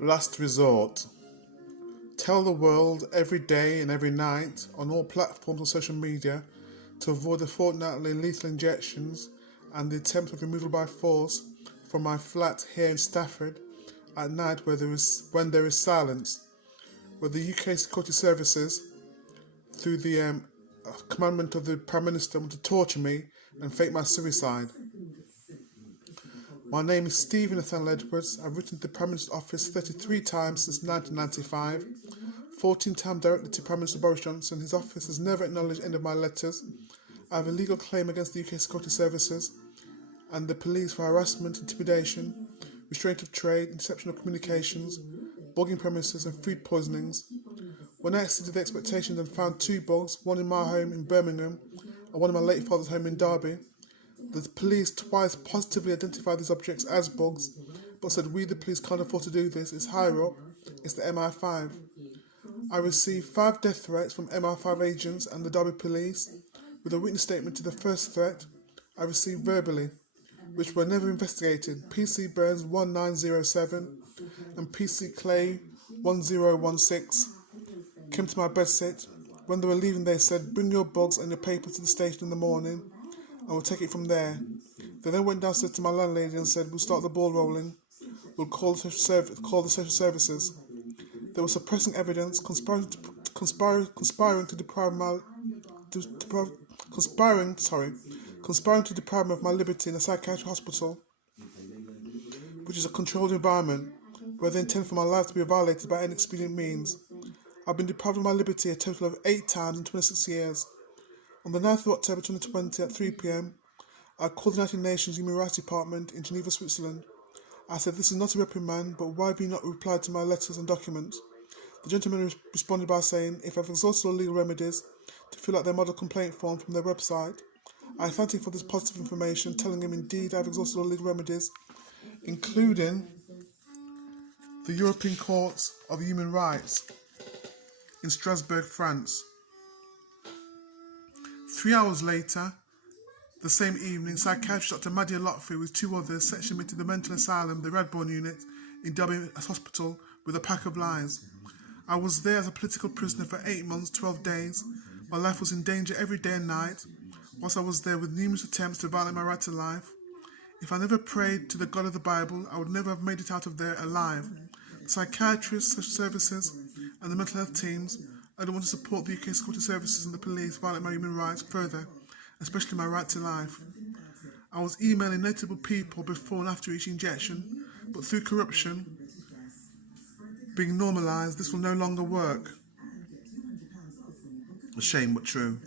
Last resort. Tell the world every day and every night on all platforms of social media to avoid the fortnightly lethal injections and the attempt of removal by force from my flat here in Stafford at night when there is silence, where the UK Security Services, through the commandment of the Prime Minister, want to torture me and fake my suicide. My name is Stephen Nathaniel Edwards. I've written to the Prime Minister's office 33 times since 1995, 14 times directly to Prime Minister Boris Johnson. His office has never acknowledged any of my letters. I have a legal claim against the UK Security Services and the police for harassment, intimidation, restraint of trade, interception of communications, bugging premises and food poisonings. When I exceeded the expectations and found 2 bugs, one in my home in Birmingham and one in my late father's home in Derby, the police twice positively identified these objects as bugs, but said we the police can't afford to do this, it's higher up, it's the MI5. I received 5 death threats from MI5 agents and the Derby police, with a witness statement to the first threat I received verbally, which were never investigated. PC Burns 1907 and PC Clay 1016 came to my bedsit. When they were leaving they said, bring your bugs and your papers to the station in the morning and we'll take it from there. They then went downstairs to my landlady and said, we'll start the ball rolling, we'll call the social services. They were suppressing evidence, conspiring to deprive me of my liberty in a psychiatric hospital, which is a controlled environment where they intend for my life to be violated by inexpedient means. I've been deprived of my liberty a total of 8 times in 26 years. On the 9th of October 2020 at 3 p.m, I called the United Nations Human Rights Department in Geneva, Switzerland. I said, this is not a reprimand, but why have you not replied to my letters and documents? The gentleman responded by saying, if I've exhausted all legal remedies, to fill out their model complaint form from their website. I thanked him for this positive information, telling him indeed I've exhausted all legal remedies, including the European Court of Human Rights in Strasbourg, France. 3 hours later, the same evening, psychiatrist Dr. Madia Lotfi with 2 others sectioned me to the mental asylum, the Redbourne unit, in Derby Hospital with a pack of lies. I was there as a political prisoner for 8 months, 12 days. My life was in danger every day and night, whilst I was there with numerous attempts to violate my right to life. If I never prayed to the God of the Bible, I would never have made it out of there alive. The psychiatrists, social services, and the mental health teams, I don't want to support the UK Security Services and the police violate my human rights further, especially my right to life. I was emailing notable people before and after each injection, but through corruption being normalised, this will no longer work. A shame, but true.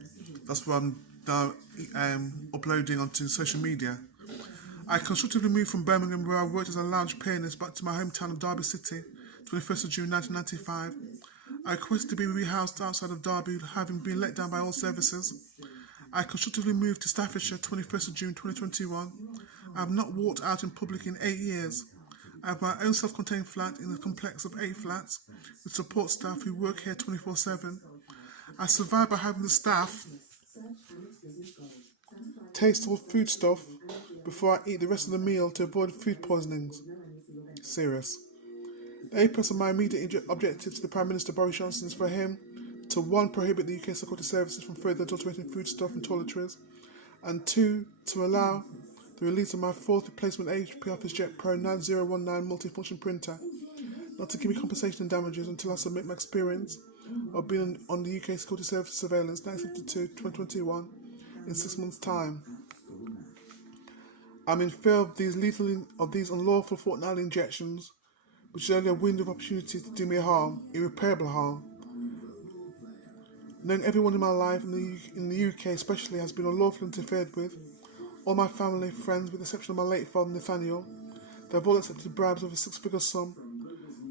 That's what I'm now uploading onto social media. I constructively moved from Birmingham, where I worked as a lounge pianist, back to my hometown of Derby City, 21st of June 1995. I requested to be rehoused outside of Derby, having been let down by all services. I constructively moved to Staffordshire, 21st of June 2021. I have not walked out in public in 8 years. I have my own self-contained flat in a complex of 8 flats with support staff who work here 24/7. I survive by having the staff taste all food stuff before I eat the rest of the meal to avoid food poisonings. Serious. The apex of my immediate objective to the Prime Minister Boris Johnson is for him to 1. Prohibit the UK Security Services from further adulterating foodstuff and toiletries, and 2. To allow the release of my 4th replacement HP OfficeJet Pro 9019 multifunction printer, not to give me compensation and damages until I submit my experience of being on the UK Security Services surveillance 1952-2021 in 6 months' time. I'm in fear of these unlawful fortnightly injections, which is only a window of opportunity to do me harm, irreparable harm. Knowing everyone in my life in the UK especially has been unlawfully interfered with, all my family, friends, with the exception of my late father Nathaniel, they have all accepted bribes of a 6-figure sum.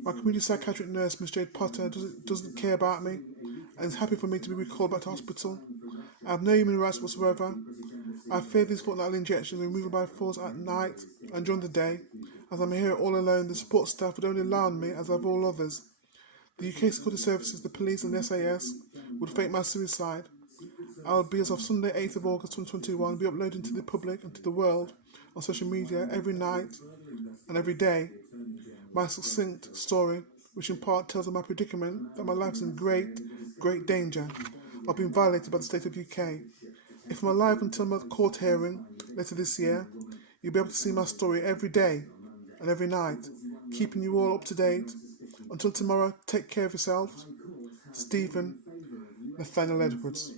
My community psychiatric nurse, Miss Jade Potter, doesn't care about me and is happy for me to be recalled back to hospital. I have no human rights whatsoever. I fear these fortnightly injections and removal by force at night and during the day. As I'm here all alone, the support staff would only allow me, as have all others. The UK Security Services, the police and the SAS would fake my suicide. I will be, as of Sunday 8th of August 2021, be uploading to the public and to the world on social media every night and every day My succinct story, which in part tells of my predicament, that my life is in great, great danger of being violated by the state of UK. If I'm alive until my court hearing later this year, you'll be able to see my story every day and every night, keeping you all up to date. Until tomorrow, take care of yourselves. Stephen Nathaniel Edwards.